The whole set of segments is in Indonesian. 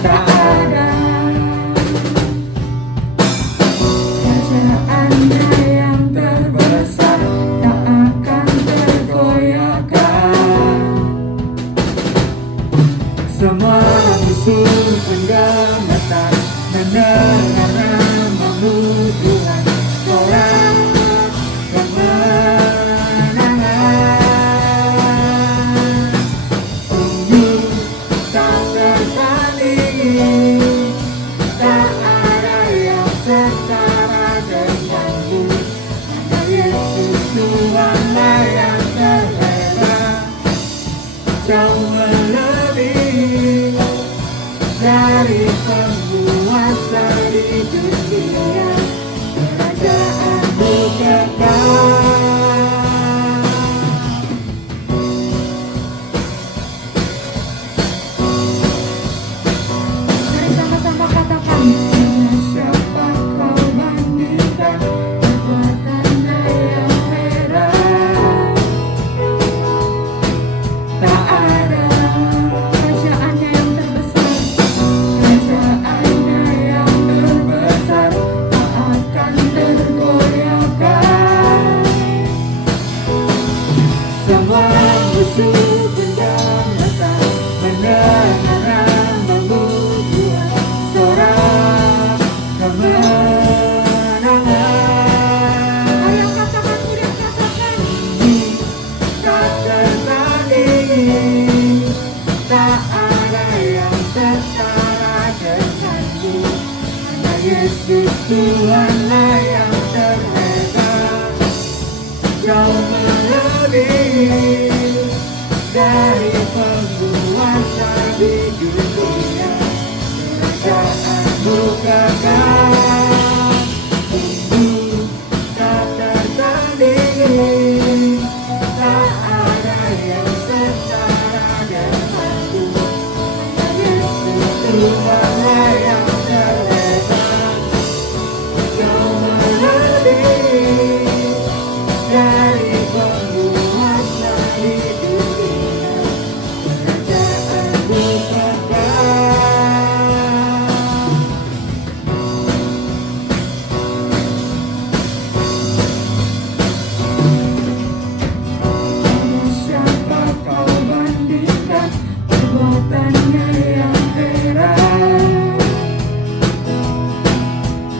tak ada kerajaannya yang terbesar, tak akan tergoyahkan. Semua musuh penggambatan mendengar namamu Tuhan, sorak kemenangan. Sungguh tak tertandingi, tak ada yang setara denganmu. Hanya Yesus Tuhanlah yang terhebat, jauh melebihi dari penguasa di dunia. Kerajaanmu kekal. Mari sama-sama katakan, siapa kau bandingkan perbuatannya yang heran. Tak ada kerajaannya yang terbesar, kerajaannya yang terbesar, tak akan tergoyahkan. Semua musuh penggambatan mendengar namamu Tuhan, sorak kemenangan. Ayo katakan, mulia katakan, tak tertandingi, tak ada yang setara denganmu. Hanya Yesus Tuhanlah yang terhebat, jauh melebihi dari penguasa di dunia. Kerajaanmu kekal. Sungguh tak tertandingi, tak ada yang setara denganmu. Hanya Yesus Tuhanlah yang terhebat, jauh melebihi dari penguasa di dunia. Kerajaanmu kekal. Siapa kau bandingkan perbuatannya yang heran.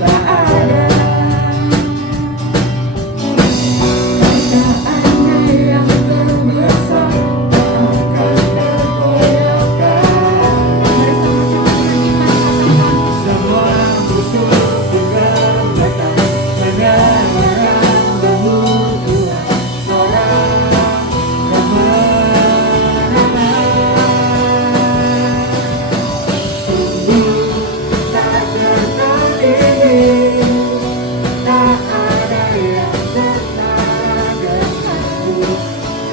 Tak ada kerajaannya yang terbesar, tak akan tergoyahkan. Mari sama-sama nyanyikan, katakan, semua musuh penggambatan mendengar namamu Tuhan, sorak kemenangan. Sungguh tak tertandingi, tak ada yang setara denganmu.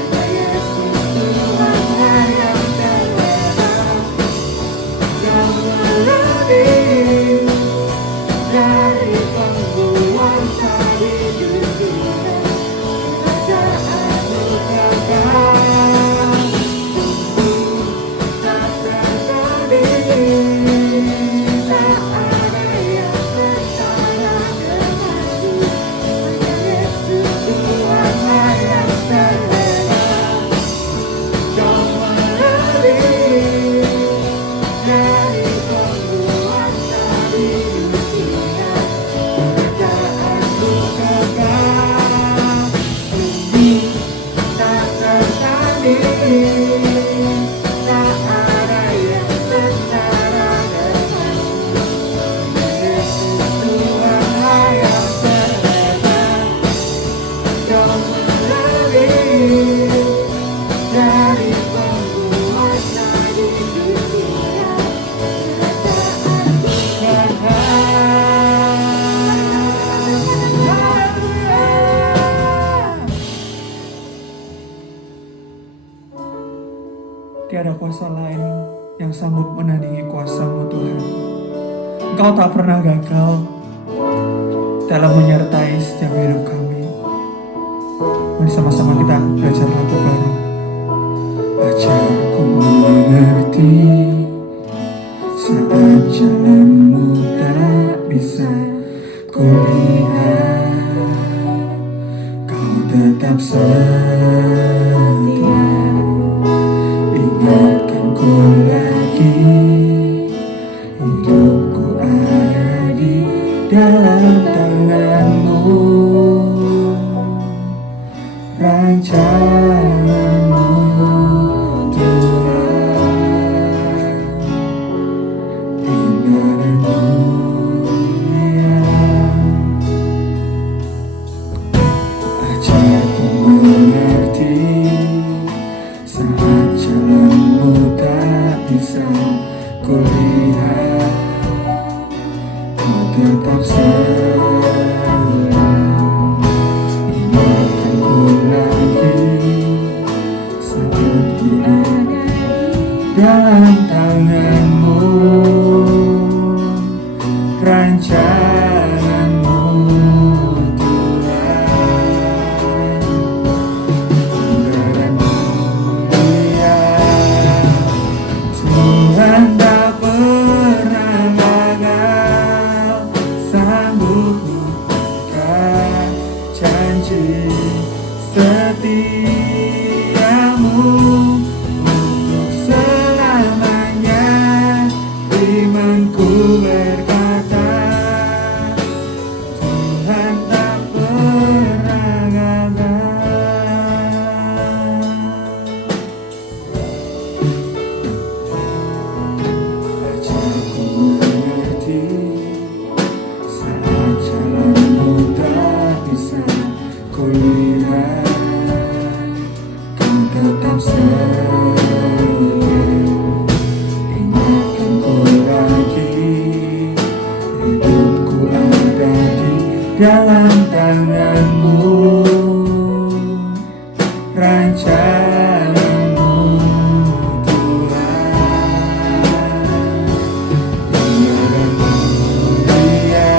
Hanya Yesus Tuhanlah yang terhebat, jauh melebihi dari penguasa di dunia. Kerajaanmu kekal. Sungguh tak tertandingi, tak ada yang setara denganmu. Hanya Yesus Tuhanlah yang terhebat, jauh melebihi dari penguasa di dunia. Kerajaanmu kekal. Sungguh tak tertandingi, tak ada yang setara denganmu. Yesus Tuhanlah yang terhebat, jauh melebihi dari penguasa di dunia. Kerajaanmu kekal. Haleluya. Tiada kuasa lain yang sanggup menandingi kuasa-Mu Tuhan. Engkau tak pernah gagal dalam menyertai setiap hidup kami. Mari sama-sama kita belajar lagu baru. Ajarku mengerti segala tetap setia. Ingatkanku lagi, hidupku ada di dalam tanganmu. Rancanganmu Tuhan, indah dan mulia. Ajarku mengerti saat jalanmu tak bisa kulihat. Kau tetap setia. Ingatkanku lagi saat hidup dalam tanganmu. Rancanganmu Tuhan, indah dan mulia. Tuhan tak pernah gagal, sanggup buktikan janji setiamu untuk selamanya. Imanku berkata, Tuhan tak pernah gagal. Ajarku mengerti saat jalanmu tak bisa kulihat. Kau tetap setia. Ingatkanku lagi, hidupku ada di dalam tanganmu. Rancanganmu Tuhan, indah dan mulia.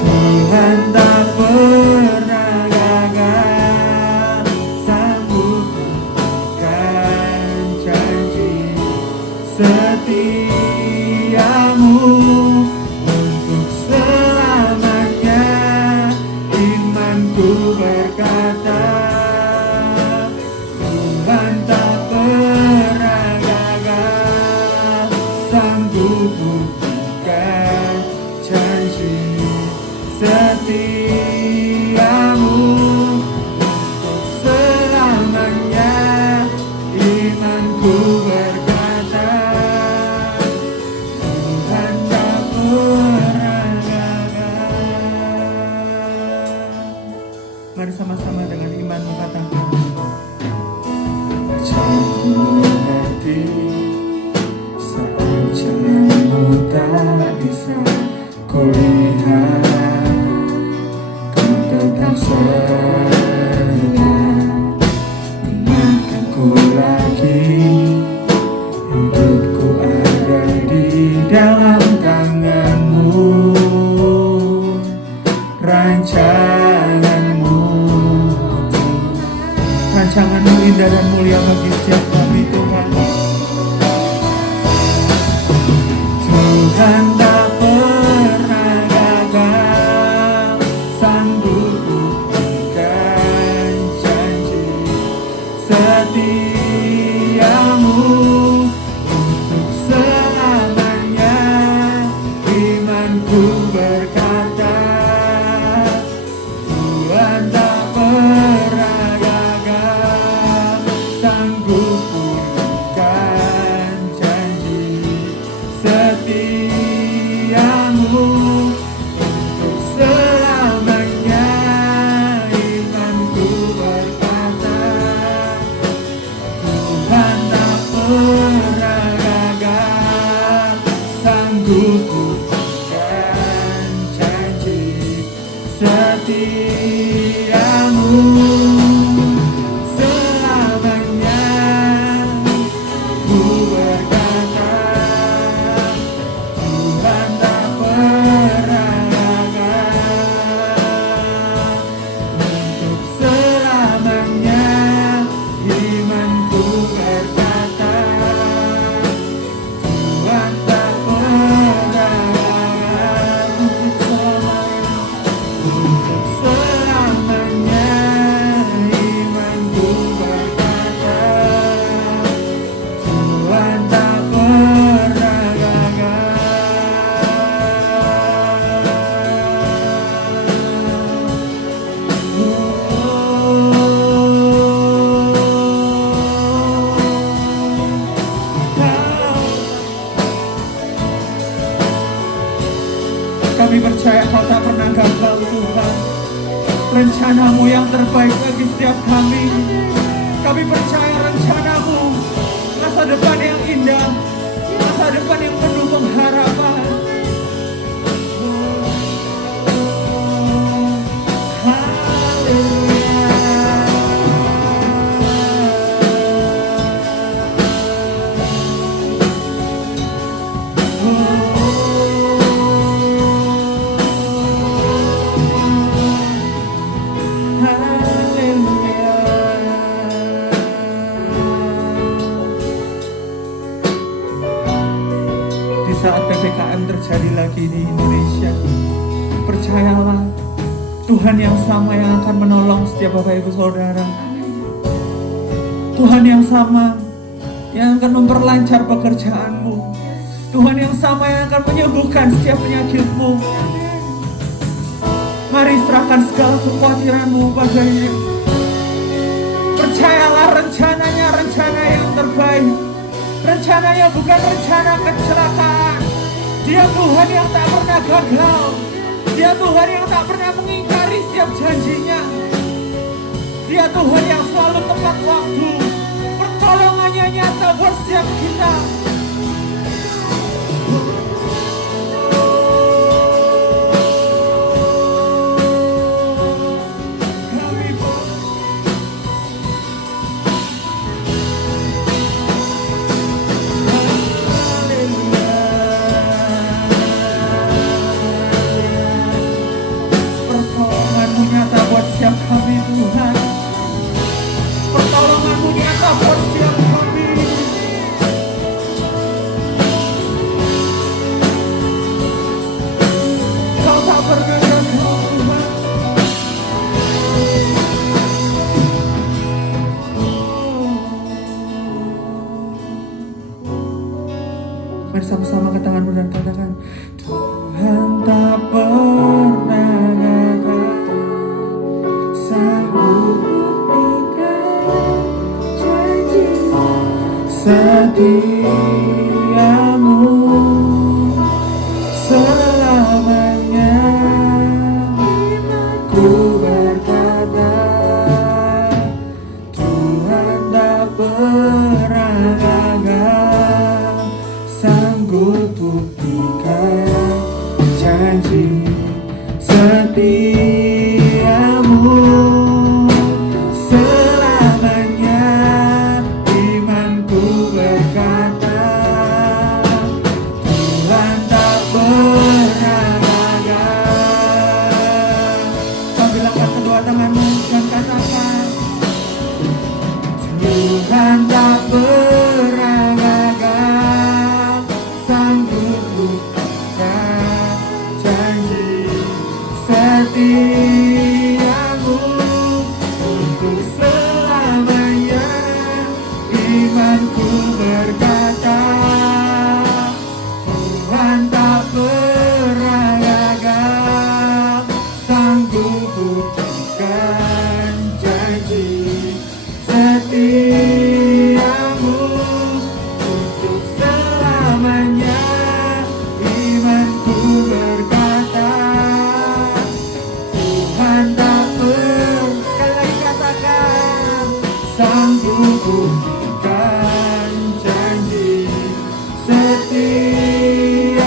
Tuhan tak pernah gagal, sanggup buktikan janji setiamu untuk selamanya. Imanku berkata, Tuhan tak pernah gagal, sanggup buktikan janji setiamu untuk selamanya. Imanku berkata, Tuhan tak pernah gagal. Mari sama-sama dengan imanmu katakan, ajarku mengerti saat jalanmu tak bisa kulihat. Kau tetap setia. Ingatkanku lagi, hidupku ada di dalam tanganmu. Rancanganmu Tuhan, rancanganmu indah dan mulia bagi setiap kami Tuhan. Tuhan tak pernah gagal, sanggup buktikan janji setiamu untuk selamanya. Imanku berkata, Tuhan tak pernah gagal, sanggup pulihkan janji setiamu Kami percaya Kau tak pernah gagal Tuhan. Rencana-Mu yang terbaik bagi setiap kami. Kami percaya rencana-Mu, masa depan yang indah, masa depan yang penuh pengharapan. Saat PPKM terjadi lagi di Indonesia, percayalah Tuhan yang sama yang akan menolong setiap Bapak Ibu Saudara. Tuhan yang sama yang akan memperlancar pekerjaanmu. Tuhan yang sama yang akan menyembuhkan setiap penyakitmu. Mari serahkan segala kekhawatiranmu padanya. Percayalah rencananya rencana yang terbaik. Rencananya bukan rencana kecelakaan. Dia Tuhan yang tak pernah gagal. Dia Tuhan yang tak pernah mengingkari setiap janjinya. Dia Tuhan yang selalu tepat waktu. Pertolongannya nyata buat setiap kita. Setiap kami Tuhan, pertolongan-Mu nyata buat setiap kami. Kau tak pernah gagal Tuhan. Mari sama-sama ke tanganmu dan katakan, Tuhan tak pernah gagal. Setiamu selamanya, ku berkata Tuhan tak pernah gagal, sanggup buktikan janji setiamu. Tuhan tak pernah gagal, sanggup buktikan janji setiamu untuk selamanya. Imanku berkata Tuhan tak pernah gagal, sanggup buktikan janji setiamu untuk selamanya. Imanku berkata Tuhan tak pernah, sekali lagi katakan, sanggup buktikan janji setiamu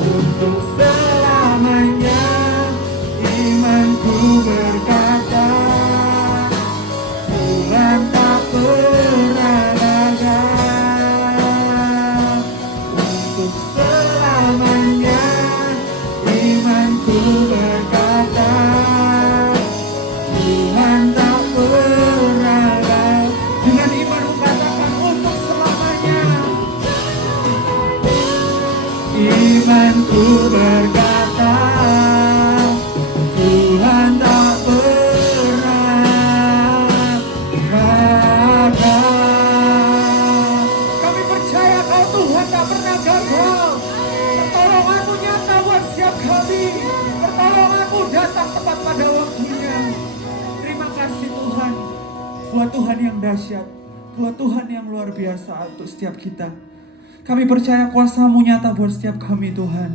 untuk selamanya. Imanku berkata Tuhan tak pernah gagal untuk selamanya. Imanku berkata Tuhan tak pernah gagal. Dengan imanmu katakan untuk selamanya. Imanku berkata Tuhan tak pernah gagal. Kami percaya Kau Tuhan tak pernah gagal. Pertolongan-Mu nyata buat setiap kami. Pertolongan-Mu datang tepat pada waktunya. Terima kasih Tuhan, buat Tuhan yang dahsyat, buat Tuhan yang luar biasa untuk setiap kita. Kami percaya kuasa-Mu nyata buat setiap kami Tuhan.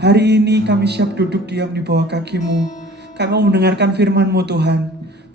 Hari ini kami siap duduk diam di bawah kaki-Mu. Kami mau mendengarkan firman-Mu Tuhan.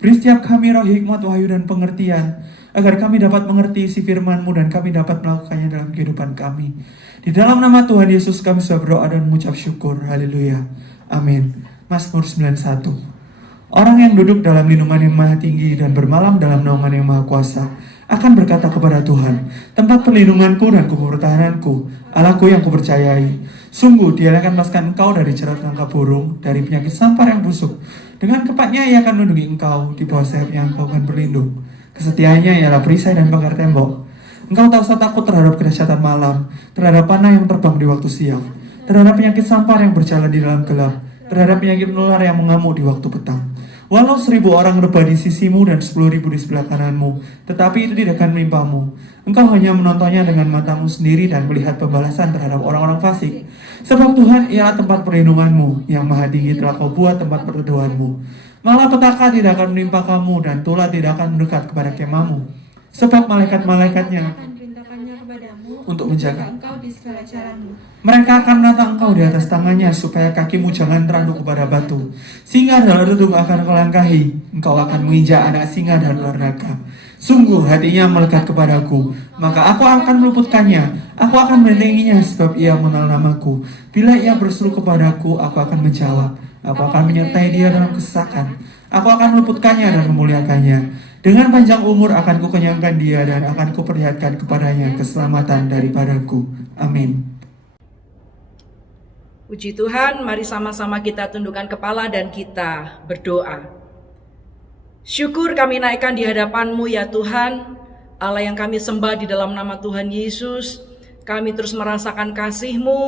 Beri setiap kami roh hikmat, wahyu, dan pengertian, agar kami dapat mengerti isi firman-Mu dan kami dapat melakukannya dalam kehidupan kami. Di dalam nama Tuhan Yesus kami sudah berdoa dan mengucap syukur. Haleluya. Amin. Mazmur 91. Orang yang duduk dalam lindungan yang maha tinggi dan bermalam dalam naungan yang maha kuasa akan berkata kepada Tuhan, tempat perlindunganku dan kubu pertahananku, Allahku yang kupercayai. Sungguh dia akan melepaskan engkau dari jerat tangkap burung, dari penyakit sampar yang busuk. Dengan kepatnya ia akan melindungi engkau, di bawah sayapnya engkau akan berlindung. Kesetiaannya ialah perisai dan pagar tembok. Engkau tak usah takut terhadap kedahsyatan malam, terhadap panah yang terbang di waktu siang, terhadap penyakit sampar yang berjalan di dalam gelap, terhadap penyakit menular yang mengamuk di waktu petang. Walau 1.000 orang rebah di sisimu dan 10.000 di sebelah kananmu, tetapi itu tidak akan menimpamu. Engkau hanya menontonnya dengan matamu sendiri dan melihat pembalasan terhadap orang-orang fasik. Sebab Tuhan ialah tempat perlindunganmu, yang maha tinggi telah kau buat tempat perteduhanmu. Malah petaka tidak akan menimpa kamu dan tulah tidak akan mendekat kepada kemahmu. Sebab malaikat-malaikatnya untuk menjaga engkau di segala jalanmu. Mereka akan menatang engkau di atas tangannya, supaya kakimu jangan teranduk kepada batu. Singa dan ular dedung akan kau langkahi, engkau akan menginjak anak singa dan ular naga. Sungguh hatinya melekat kepadaku, maka aku akan meluputkannya. Aku akan mendatanginya sebab ia mengenal namaku. Bila ia berseru kepadaku, aku akan menjawab. Aku akan menyertai dia dalam kesesakan. Aku akan meluputkannya dan memuliakannya. Dengan panjang umur akan kukenyangkan dia dan akan kuperlihatkan kepadanya keselamatan daripadaku. Amin. Puji Tuhan, mari sama-sama kita tundukkan kepala dan kita berdoa. Syukur kami naikkan di hadapan-Mu ya Tuhan, Allah yang kami sembah di dalam nama Tuhan Yesus. Kami terus merasakan kasih-Mu,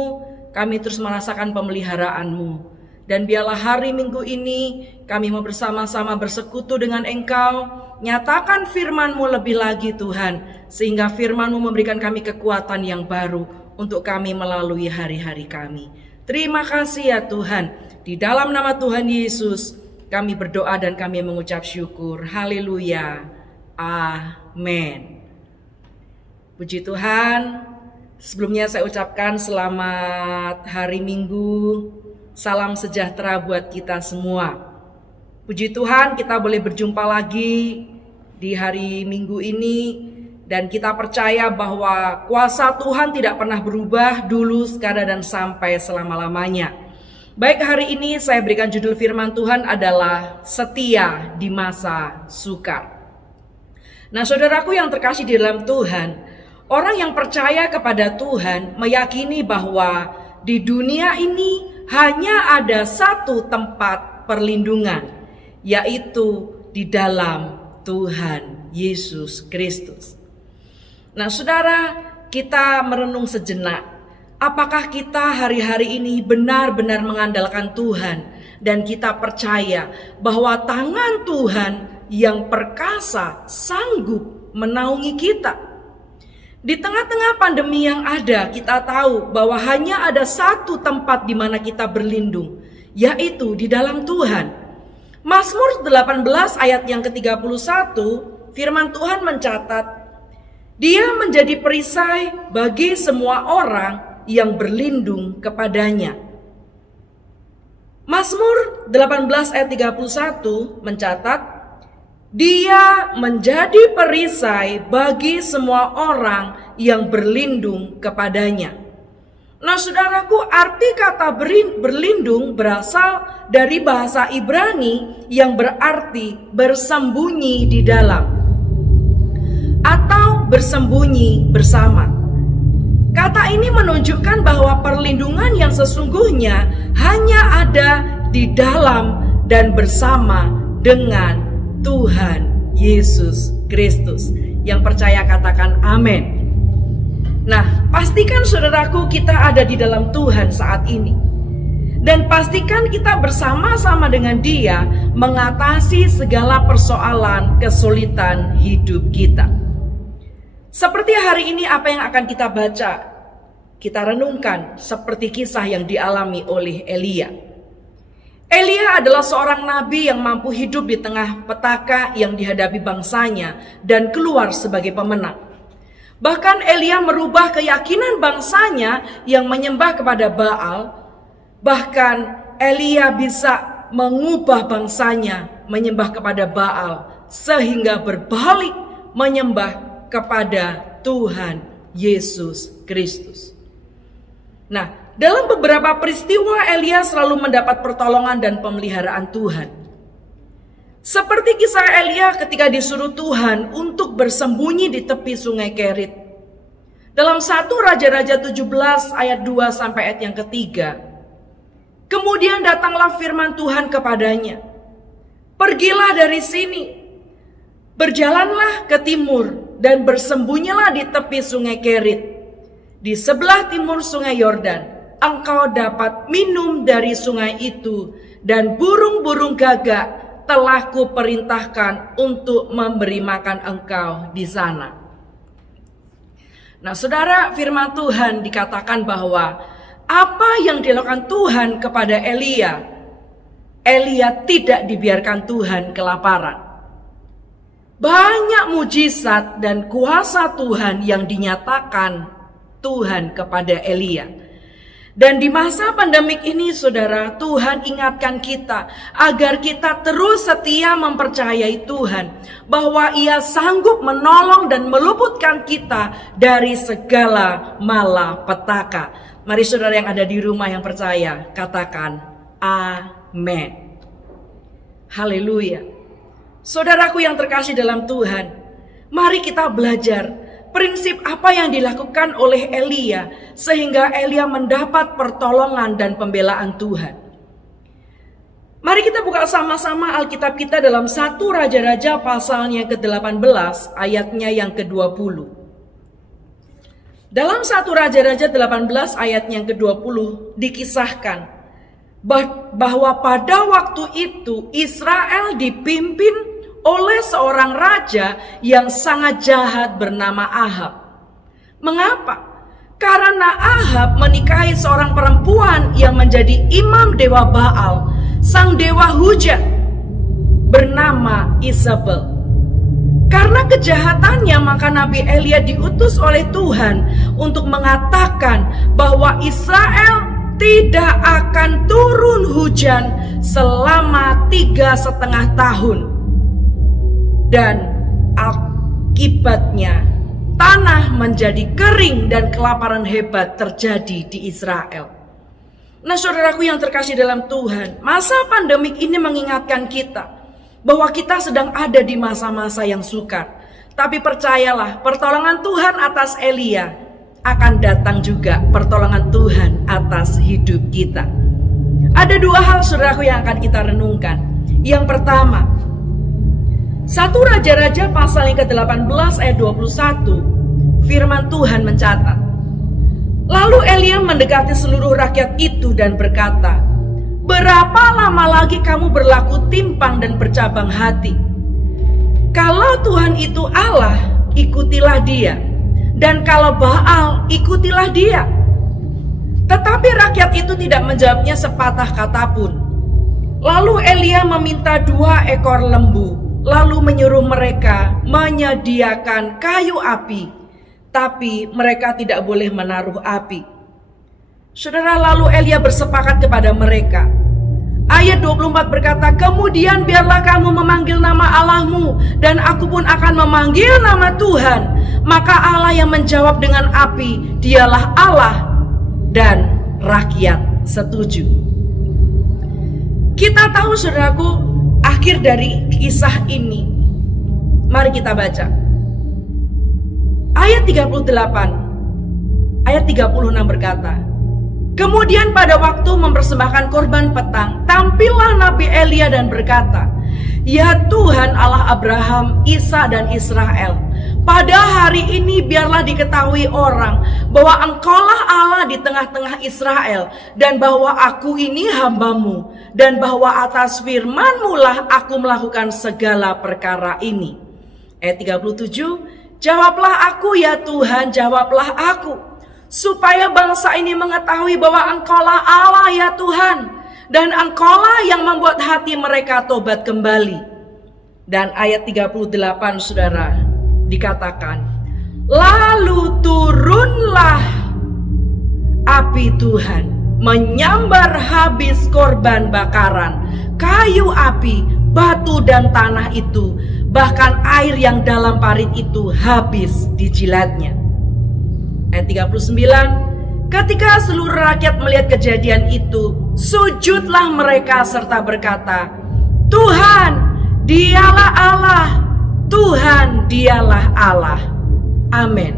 kami terus merasakan pemeliharaan-Mu. Dan biarlah hari Minggu ini kami mau bersama-sama bersekutu dengan Engkau. Nyatakan firman-Mu lebih lagi Tuhan, sehingga firman-Mu memberikan kami kekuatan yang baru untuk kami melalui hari-hari kami. Terima kasih ya Tuhan. Di dalam nama Tuhan Yesus kami berdoa dan kami mengucap syukur. Haleluya. Amin. Puji Tuhan. Sebelumnya saya ucapkan selamat hari Minggu. Salam sejahtera buat kita semua. Puji Tuhan kita boleh berjumpa lagi di hari Minggu ini. Dan kita percaya bahwa kuasa Tuhan tidak pernah berubah dulu, sekarang, dan sampai selama-lamanya. Baik, hari ini saya berikan judul firman Tuhan adalah setia di masa sukar. Nah saudaraku yang terkasih di dalam Tuhan, orang yang percaya kepada Tuhan meyakini bahwa di dunia ini hanya ada satu tempat perlindungan, yaitu di dalam Tuhan Yesus Kristus. Nah saudara, kita merenung sejenak. Apakah kita hari-hari ini benar-benar mengandalkan Tuhan dan kita percaya bahwa tangan Tuhan yang perkasa sanggup menaungi kita? Di tengah-tengah pandemi yang ada, kita tahu bahwa hanya ada satu tempat di mana kita berlindung, yaitu di dalam Tuhan. Mazmur 18 ayat yang ke-31, firman Tuhan mencatat, Dia menjadi perisai bagi semua orang yang berlindung kepadanya. Mazmur 18 ayat 31 mencatat, Dia menjadi perisai bagi semua orang yang berlindung kepadanya. Nah saudaraku, arti kata berlindung berasal dari bahasa Ibrani yang berarti bersembunyi di dalam atau bersembunyi bersama. Kata ini menunjukkan bahwa perlindungan yang sesungguhnya hanya ada di dalam dan bersama dengan Tuhan Yesus Kristus. Yang percaya katakan amin. Nah, pastikan saudaraku kita ada di dalam Tuhan saat ini. Dan pastikan kita bersama-sama dengan Dia mengatasi segala persoalan kesulitan hidup kita. Seperti hari ini apa yang akan kita baca? Kita renungkan seperti kisah yang dialami oleh Elia. Elia adalah seorang nabi yang mampu hidup di tengah petaka yang dihadapi bangsanya dan keluar sebagai pemenang. Bahkan Elia merubah keyakinan bangsanya yang menyembah kepada Baal Bahkan Elia bisa mengubah bangsanya menyembah kepada Baal sehingga berbalik menyembah kepada Tuhan Yesus Kristus. Nah, dalam beberapa peristiwa Elia selalu mendapat pertolongan dan pemeliharaan Tuhan. Seperti kisah Elia ketika disuruh Tuhan untuk bersembunyi di tepi sungai Kerit. Dalam 1 Raja-Raja 17 ayat 2 sampai ayat yang ketiga. Kemudian datanglah firman Tuhan kepadanya. Pergilah dari sini. Berjalanlah ke timur dan bersembunyilah di tepi sungai Kerit. Di sebelah timur sungai Yordan, engkau dapat minum dari sungai itu, dan burung-burung gagak telah kuperintahkan untuk memberi makan engkau di sana. Nah, saudara, firman Tuhan dikatakan bahwa apa yang dilakukan Tuhan kepada Elia, Elia tidak dibiarkan Tuhan kelaparan. Banyak mujizat dan kuasa Tuhan yang dinyatakan Tuhan kepada Elia. Dan di masa pandemik ini, saudara, Tuhan ingatkan kita agar kita terus setia mempercayai Tuhan, bahwa Ia sanggup menolong dan meluputkan kita dari segala malapetaka. Mari saudara yang ada di rumah yang percaya, katakan amin. Haleluya. Saudaraku yang terkasih dalam Tuhan, mari kita belajar prinsip apa yang dilakukan oleh Elia sehingga Elia mendapat pertolongan dan pembelaan Tuhan. Mari kita buka sama-sama Alkitab kita dalam 1 Raja-Raja pasalnya ke-18 ayatnya yang ke-20. Dalam 1 Raja-Raja 18 ayat yang ke-20 dikisahkan bahwa pada waktu itu Israel dipimpin oleh seorang raja yang sangat jahat bernama Ahab. Mengapa? Karena Ahab menikahi seorang perempuan yang menjadi imam dewa Baal, sang dewa hujan, bernama Isabel. Karena kejahatannya, maka Nabi Elia diutus oleh Tuhan untuk mengatakan bahwa Israel tidak akan turun hujan selama 3,5 tahun. Dan akibatnya tanah menjadi kering dan kelaparan hebat terjadi di Israel. Nah, saudaraku yang terkasih dalam Tuhan, masa pandemik ini mengingatkan kita bahwa kita sedang ada di masa-masa yang sukar. Tapi percayalah, pertolongan Tuhan atas Elia akan datang juga pertolongan Tuhan atas hidup kita. Ada 2 hal saudaraku yang akan kita renungkan. Yang pertama, 1 Raja-Raja pasal yang ke-18 ayat 21, firman Tuhan mencatat, lalu Elia mendekati seluruh rakyat itu dan berkata, berapa lama lagi kamu berlaku timpang dan bercabang hati? Kalau Tuhan itu Allah, ikutilah Dia, dan kalau Baal, ikutilah dia. Tetapi rakyat itu tidak menjawabnya sepatah kata pun. Lalu Elia meminta 2 ekor lembu, lalu menyuruh mereka menyediakan kayu api, tapi mereka tidak boleh menaruh api. Saudara, lalu Elia bersepakat kepada mereka. Ayat 24 berkata, kemudian biarlah kamu memanggil nama Allahmu, dan aku pun akan memanggil nama Tuhan. Maka Allah yang menjawab dengan api, dialah Allah, dan rakyat setuju. Kita tahu, saudaraku, akhir dari kisah ini. Mari kita baca ayat 38. Ayat 36 berkata, kemudian pada waktu mempersembahkan korban petang, tampillah Nabi Elia dan berkata, ya Tuhan Allah Abraham, Isa dan Israel, pada hari ini biarlah diketahui orang bahwa Engkaulah Allah di tengah-tengah Israel, dan bahwa aku ini hamba-Mu, dan bahwa atas firman-Mu lah aku melakukan segala perkara ini. Ayat 37, jawablah aku ya Tuhan, jawablah aku, supaya bangsa ini mengetahui bahwa Engkaulah Allah ya Tuhan, dan Engkaulah yang membuat hati mereka tobat kembali. Dan ayat 38 saudara, dikatakan, lalu turunlah api Tuhan menyambar habis korban bakaran, kayu api, batu dan tanah itu, bahkan air yang dalam parit itu habis dijilatnya. Ayat 39, ketika seluruh rakyat melihat kejadian itu, sujudlah mereka serta berkata, Tuhan, dialah Allah, Tuhan, dialah Allah. Amin.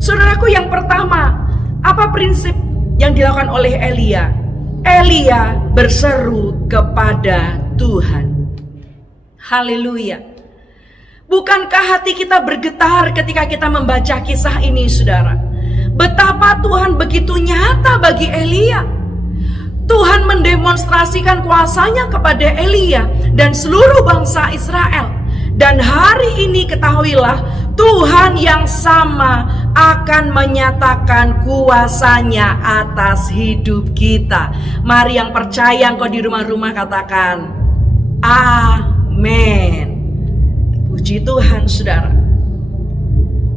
Saudaraku, yang pertama, apa prinsip yang dilakukan oleh Elia? Elia berseru kepada Tuhan. Haleluya. Bukankah hati kita bergetar ketika kita membaca kisah ini, saudara? Betapa Tuhan begitu nyata bagi Elia. Tuhan mendemonstrasikan kuasanya kepada Elia dan seluruh bangsa Israel. Dan hari ini ketahuilah, Tuhan yang sama akan menyatakan kuasanya atas hidup kita. Mari yang percaya engkau di rumah-rumah katakan, amin. Puji Tuhan, saudara.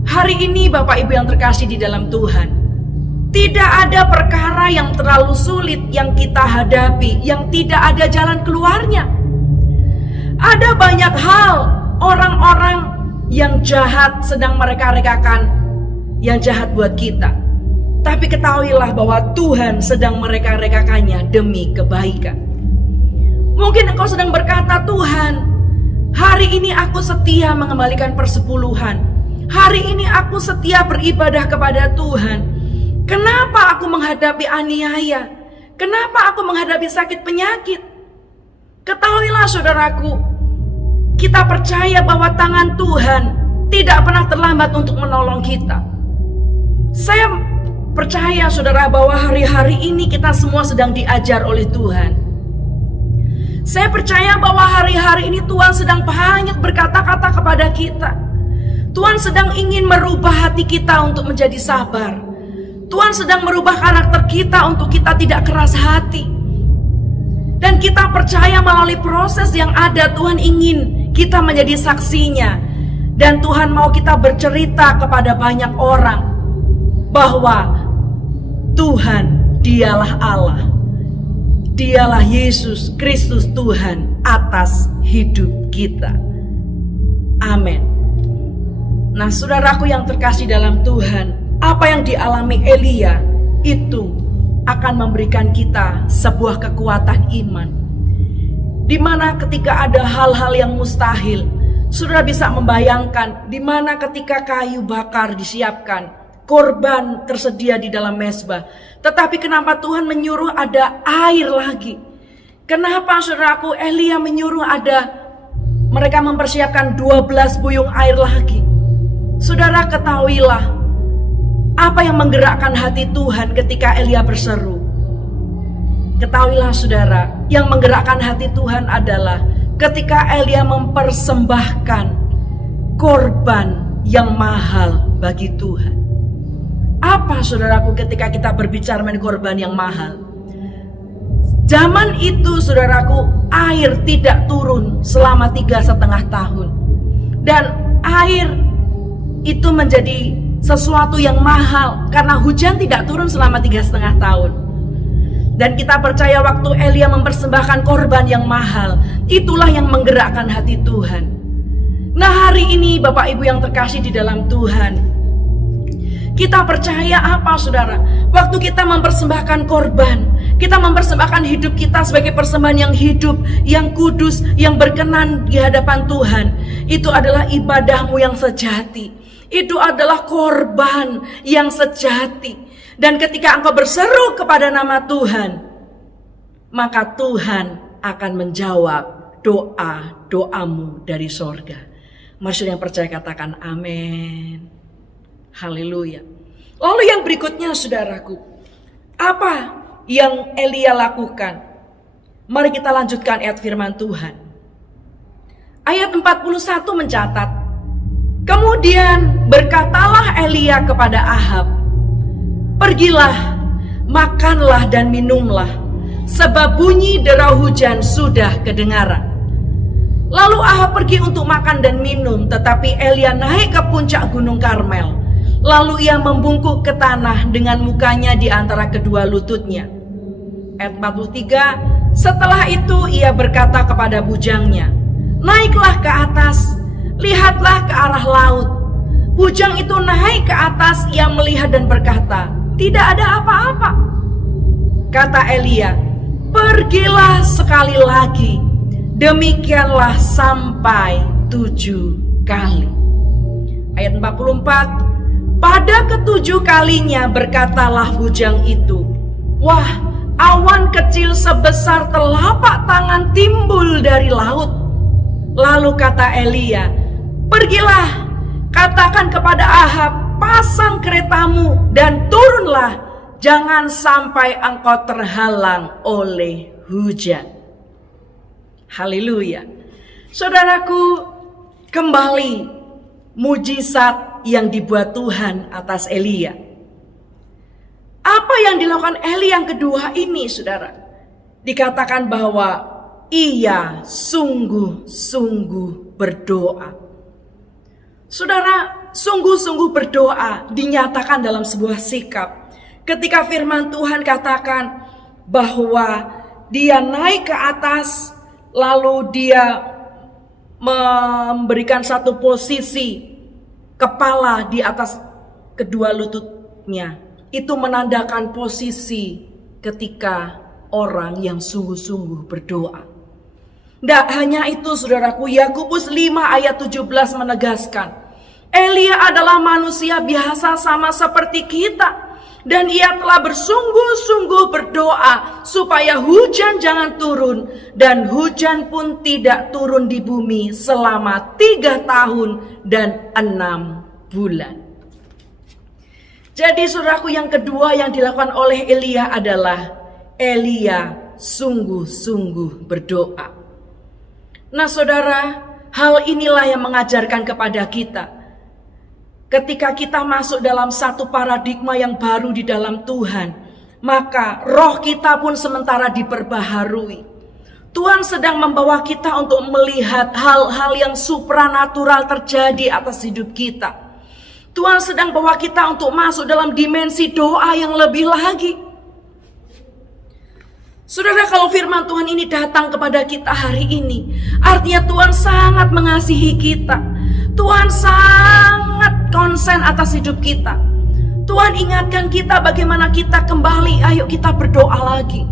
Hari ini Bapak Ibu yang terkasih di dalam Tuhan, tidak ada perkara yang terlalu sulit yang kita hadapi, yang tidak ada jalan keluarnya. Ada banyak hal orang-orang yang jahat sedang mereka rekakan, yang jahat buat kita. Tapi ketahuilah bahwa Tuhan sedang mereka rekakannya demi kebaikan. Mungkin engkau sedang berkata, Tuhan, hari ini aku setia mengembalikan persepuluhan. Hari ini aku setia beribadah kepada Tuhan. Kenapa aku menghadapi aniaya? Kenapa aku menghadapi sakit penyakit? Ketahuilah saudaraku, kita percaya bahwa tangan Tuhan tidak pernah terlambat untuk menolong kita. Saya percaya saudara bahwa hari-hari ini kita semua sedang diajar oleh Tuhan. Saya percaya bahwa hari-hari ini Tuhan sedang banyak berkata-kata kepada kita. Tuhan sedang ingin merubah hati kita untuk menjadi sabar. Tuhan sedang merubah karakter kita untuk kita tidak keras hati. Dan kita percaya melalui proses yang ada, Tuhan ingin kita menjadi saksinya. Dan Tuhan mau kita bercerita kepada banyak orang bahwa Tuhan dialah Allah. Dialah Yesus Kristus Tuhan atas hidup kita. Amin. Nah, saudaraku yang terkasih dalam Tuhan, apa yang dialami Elia itu akan memberikan kita sebuah kekuatan iman, di mana ketika ada hal-hal yang mustahil, saudara bisa membayangkan di mana ketika kayu bakar disiapkan, korban tersedia di dalam mezbah, tetapi kenapa Tuhan menyuruh ada air lagi? Kenapa saudaraku Elia menyuruh mereka mempersiapkan 12 buyung air lagi? Saudara, ketahuilah apa yang menggerakkan hati Tuhan ketika Elia berseru. Ketahuilah saudara, yang menggerakkan hati Tuhan adalah ketika Elia mempersembahkan korban yang mahal bagi Tuhan. Apa saudaraku ketika kita berbicara mengenai korban yang mahal? Zaman itu saudaraku, air tidak turun selama 3,5 tahun. Dan air itu menjadi sesuatu yang mahal karena hujan tidak turun selama 3,5 tahun. Dan kita percaya waktu Elia mempersembahkan korban yang mahal, itulah yang menggerakkan hati Tuhan. Nah, hari ini Bapak Ibu yang terkasih di dalam Tuhan, kita percaya apa saudara? Waktu kita mempersembahkan korban, kita mempersembahkan hidup kita sebagai persembahan yang hidup, yang kudus, yang berkenan di hadapan Tuhan, itu adalah ibadahmu yang sejati. Itu adalah korban yang sejati. Dan ketika engkau berseru kepada nama Tuhan, maka Tuhan akan menjawab doa-doamu dari sorga. Maksud yang percaya katakan amin. Haleluya. Lalu yang berikutnya saudaraku, apa yang Elia lakukan? Mari kita lanjutkan ayat firman Tuhan. Ayat 41 mencatat, kemudian berkatalah Elia kepada Ahab, pergilah, makanlah dan minumlah, sebab bunyi derau hujan sudah kedengaran. Lalu Ahab pergi untuk makan dan minum, tetapi Elia naik ke puncak gunung Karmel. Lalu ia membungkuk ke tanah dengan mukanya di antara kedua lututnya. Ayat 43, setelah itu ia berkata kepada bujangnya, naiklah ke atas, lihatlah ke arah laut. Bujang itu naik ke atas, ia melihat dan berkata, tidak ada apa-apa. Kata Elia, pergilah sekali lagi, demikianlah sampai 7 kali. Ayat 44, pada ketujuh kalinya berkatalah bujang itu, wah, awan kecil sebesar telapak tangan timbul dari laut. Lalu kata Elia, pergilah, katakan kepada Ahab, pasang keretamu dan turunlah, jangan sampai engkau terhalang oleh hujan. Haleluya. Saudaraku, kembali mujizat yang dibuat Tuhan atas Elia. Apa yang dilakukan Elia yang kedua ini, saudara? Dikatakan bahwa ia sungguh-sungguh berdoa. Saudara, sungguh-sungguh berdoa dinyatakan dalam sebuah sikap. Ketika firman Tuhan katakan bahwa dia naik ke atas, lalu dia memberikan satu posisi kepala di atas kedua lututnya. Itu menandakan posisi ketika orang yang sungguh-sungguh berdoa. Tidak hanya itu, saudaraku, Yakobus 5 ayat 17 menegaskan, Elia adalah manusia biasa sama seperti kita, dan ia telah bersungguh-sungguh berdoa supaya hujan jangan turun, dan hujan pun tidak turun di bumi selama 3 tahun dan 6 bulan. Jadi saudaraku, yang kedua yang dilakukan oleh Elia adalah Elia sungguh-sungguh berdoa. Nah saudara, hal inilah yang mengajarkan kepada kita. Ketika kita masuk dalam satu paradigma yang baru di dalam Tuhan, maka roh kita pun sementara diperbaharui. Tuhan sedang membawa kita untuk melihat hal-hal yang supranatural terjadi atas hidup kita. Tuhan sedang bawa kita untuk masuk dalam dimensi doa yang lebih lagi. Saudara, kalau firman Tuhan ini datang kepada kita hari ini, artinya Tuhan sangat mengasihi kita. Tuhan sangat konsen atas hidup kita. Tuhan ingatkan kita bagaimana kita kembali, ayo kita berdoa lagi.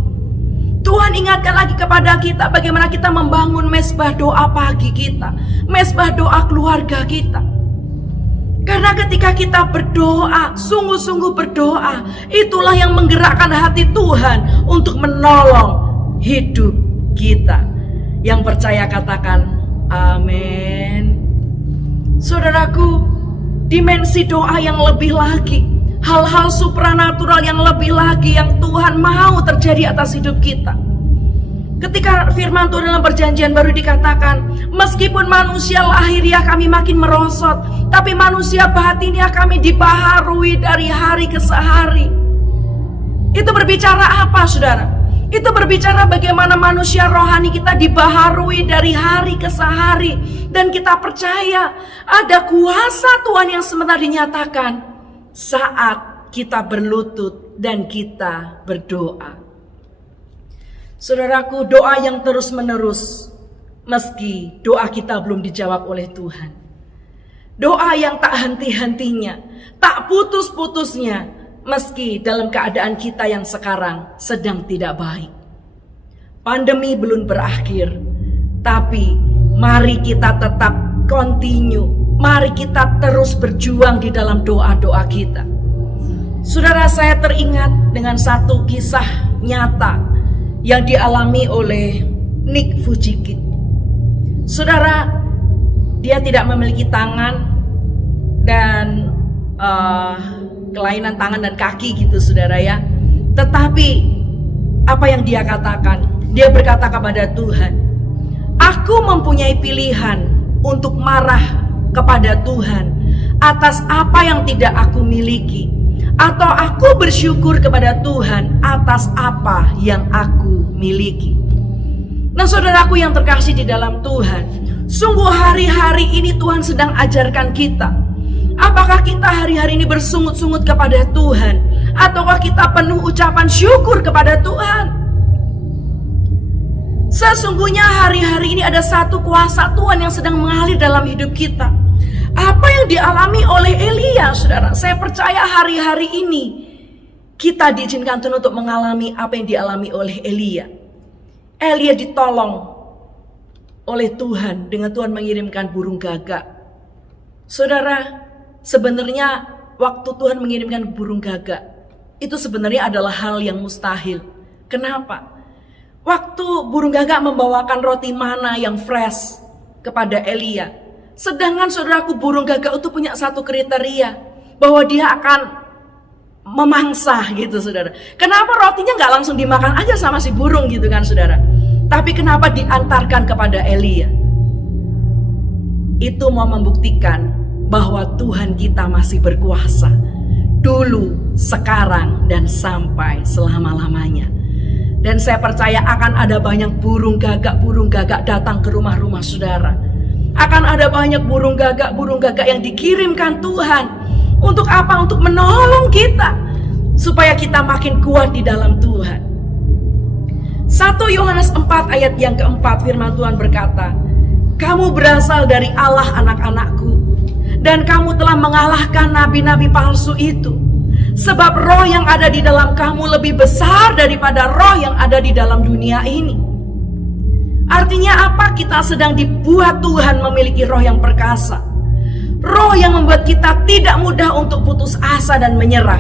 Tuhan ingatkan lagi kepada kita bagaimana kita membangun mesbah doa pagi kita, mesbah doa keluarga kita. Karena ketika kita berdoa, sungguh-sungguh berdoa, itulah yang menggerakkan hati Tuhan untuk menolong hidup kita. Yang percaya katakan amin. Saudaraku, dimensi doa yang lebih lagi, hal-hal supranatural yang lebih lagi yang Tuhan mau terjadi atas hidup kita. Ketika firman Tuhan dalam perjanjian baru dikatakan, meskipun manusia lahiriah kami makin merosot, tapi manusia batiniah kami dibaharui dari hari ke hari. Itu berbicara apa, saudara? Itu berbicara bagaimana manusia rohani kita dibaharui dari hari ke hari. Dan kita percaya ada kuasa Tuhan yang sebentar dinyatakan saat kita berlutut dan kita berdoa. Saudaraku, doa yang terus menerus, meski doa kita belum dijawab oleh Tuhan. Doa yang tak henti-hentinya, tak putus-putusnya, meski dalam keadaan kita yang sekarang sedang tidak baik. Pandemi belum berakhir, tapi mari kita tetap continue. Mari kita terus berjuang di dalam doa-doa kita. Saudara, saya teringat dengan satu kisah nyata yang dialami oleh Nick Fujiki. Saudara, dia tidak memiliki tangan dan kelainan tangan dan kaki gitu, saudara ya. Tetapi apa yang dia katakan? Dia berkata kepada Tuhan, aku mempunyai pilihan untuk marah kepada Tuhan atas apa yang tidak aku miliki, atau aku bersyukur kepada Tuhan atas apa yang aku miliki. Nah saudaraku yang terkasih di dalam Tuhan, sungguh hari-hari ini Tuhan sedang ajarkan kita. Apakah kita hari-hari ini bersungut-sungut kepada Tuhan, ataukah kita penuh ucapan syukur kepada Tuhan? Sesungguhnya hari-hari ini ada satu kuasa Tuhan yang sedang mengalir dalam hidup kita. Apa yang dialami oleh Elia, saudara, saya percaya hari-hari ini kita diizinkan Tuhan untuk mengalami apa yang dialami oleh Elia. Elia ditolong oleh Tuhan dengan Tuhan mengirimkan burung gagak. Saudara, sebenarnya waktu Tuhan mengirimkan burung gagak, itu sebenarnya adalah hal yang mustahil. Kenapa? Waktu burung gagak membawakan roti mana yang fresh kepada Elia, sedangkan saudaraku, burung gagak itu punya satu kriteria, bahwa dia akan memangsa gitu, saudara. Kenapa rotinya nggak langsung dimakan aja sama si burung gitu kan, saudara? Tapi kenapa diantarkan kepada Elia? Itu mau membuktikan bahwa Tuhan kita masih berkuasa. Dulu, sekarang, dan sampai selama-lamanya. Dan saya percaya akan ada banyak burung gagak datang ke rumah-rumah saudara. Akan ada banyak burung gagak yang dikirimkan Tuhan. Untuk apa? Untuk menolong kita, supaya kita makin kuat di dalam Tuhan. 1 Yohanes 4 ayat yang keempat, firman Tuhan berkata, "Kamu berasal dari Allah, anak-anakku, dan kamu telah mengalahkan nabi-nabi palsu itu. Sebab roh yang ada di dalam kamu lebih besar daripada roh yang ada di dalam dunia ini." Artinya apa? Kita sedang dibuat Tuhan memiliki roh yang perkasa. Roh yang membuat kita tidak mudah untuk putus asa dan menyerah.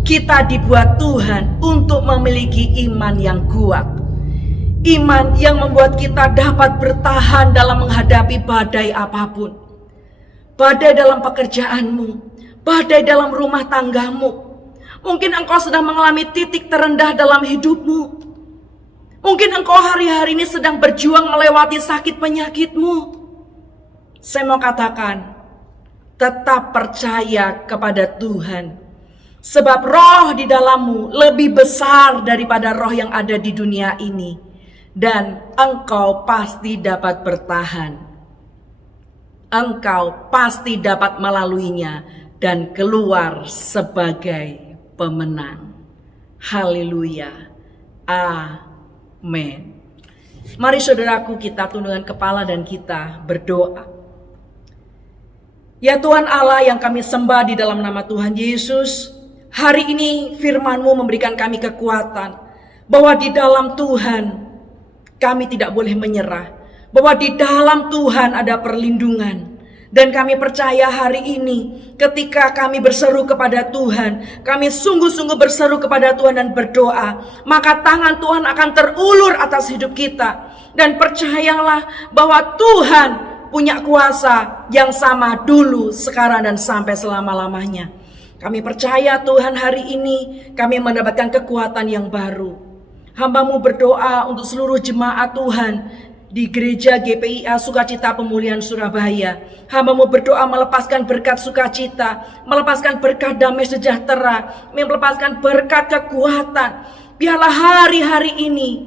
Kita dibuat Tuhan untuk memiliki iman yang kuat. Iman yang membuat kita dapat bertahan dalam menghadapi badai apapun. Badai dalam pekerjaanmu, badai dalam rumah tanggamu. Mungkin engkau sedang mengalami titik terendah dalam hidupmu. Mungkin engkau hari-hari ini sedang berjuang melewati sakit penyakitmu. Saya mau katakan, tetap percaya kepada Tuhan. Sebab roh di dalammu lebih besar daripada roh yang ada di dunia ini. Dan engkau pasti dapat bertahan. Engkau pasti dapat melaluinya dan keluar sebagai pemenang. Haleluya. Amin. Mari saudaraku, kita tundukkan kepala dan kita berdoa. Ya Tuhan Allah yang kami sembah di dalam nama Tuhan Yesus, hari ini firman-Mu memberikan kami kekuatan bahwa di dalam Tuhan kami tidak boleh menyerah, bahwa di dalam Tuhan ada perlindungan. Dan kami percaya hari ini ketika kami berseru kepada Tuhan, kami sungguh-sungguh berseru kepada Tuhan dan berdoa, maka tangan Tuhan akan terulur atas hidup kita. Dan percayalah bahwa Tuhan punya kuasa yang sama dulu, sekarang, dan sampai selama-lamanya. Kami percaya Tuhan hari ini kami mendapatkan kekuatan yang baru. Hamba-Mu berdoa untuk seluruh jemaat Tuhan di gereja GPIA Sukacita Pemulihan Surabaya. Hamba-Mu berdoa melepaskan berkat sukacita, melepaskan berkat damai sejahtera, melepaskan berkat kekuatan. Biarlah hari-hari ini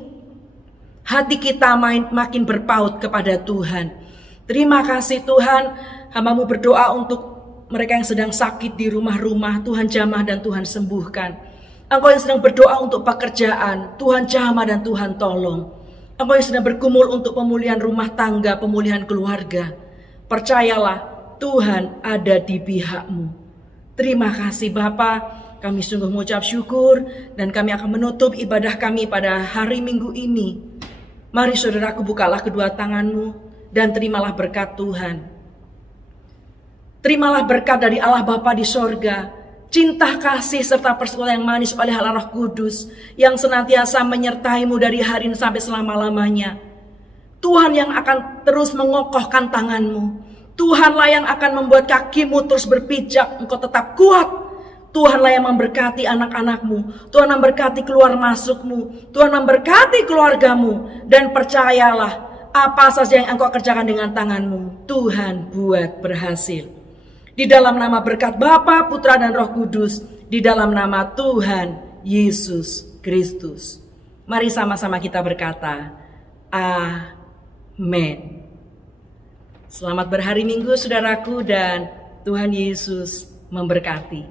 hati kita makin berpaut kepada Tuhan. Terima kasih Tuhan. Hamba-Mu berdoa untuk mereka yang sedang sakit di rumah-rumah, Tuhan jamah dan Tuhan sembuhkan. Engkau yang sedang berdoa untuk pekerjaan, Tuhan jamah dan Tuhan tolong. Engkau yang sedang bergumul untuk pemulihan rumah tangga, pemulihan keluarga, percayalah Tuhan ada di pihak-Mu. Terima kasih Bapa, kami sungguh mengucap syukur dan kami akan menutup ibadah kami pada hari Minggu ini. Mari saudaraku, bukalah kedua tangan-Mu dan terimalah berkat Tuhan. Terimalah berkat dari Allah Bapa di sorga, cinta kasih serta persekutuan yang manis oleh Allah Roh Kudus yang senantiasa menyertai-Mu dari hari ini sampai selama-lamanya. Tuhan yang akan terus mengokohkan tangan-Mu. Tuhanlah yang akan membuat kaki-Mu terus berpijak, Engkau tetap kuat. Tuhanlah yang memberkati anak-anak-Mu. Tuhan memberkati keluar masuk-Mu. Tuhan memberkati keluarga-Mu. Dan percayalah, apa saja yang Engkau kerjakan dengan tangan-Mu, Tuhan buat berhasil. Di dalam nama berkat Bapa, Putra dan Roh Kudus, di dalam nama Tuhan Yesus Kristus. Mari sama-sama kita berkata, amin. Selamat berhari Minggu saudaraku, dan Tuhan Yesus memberkati.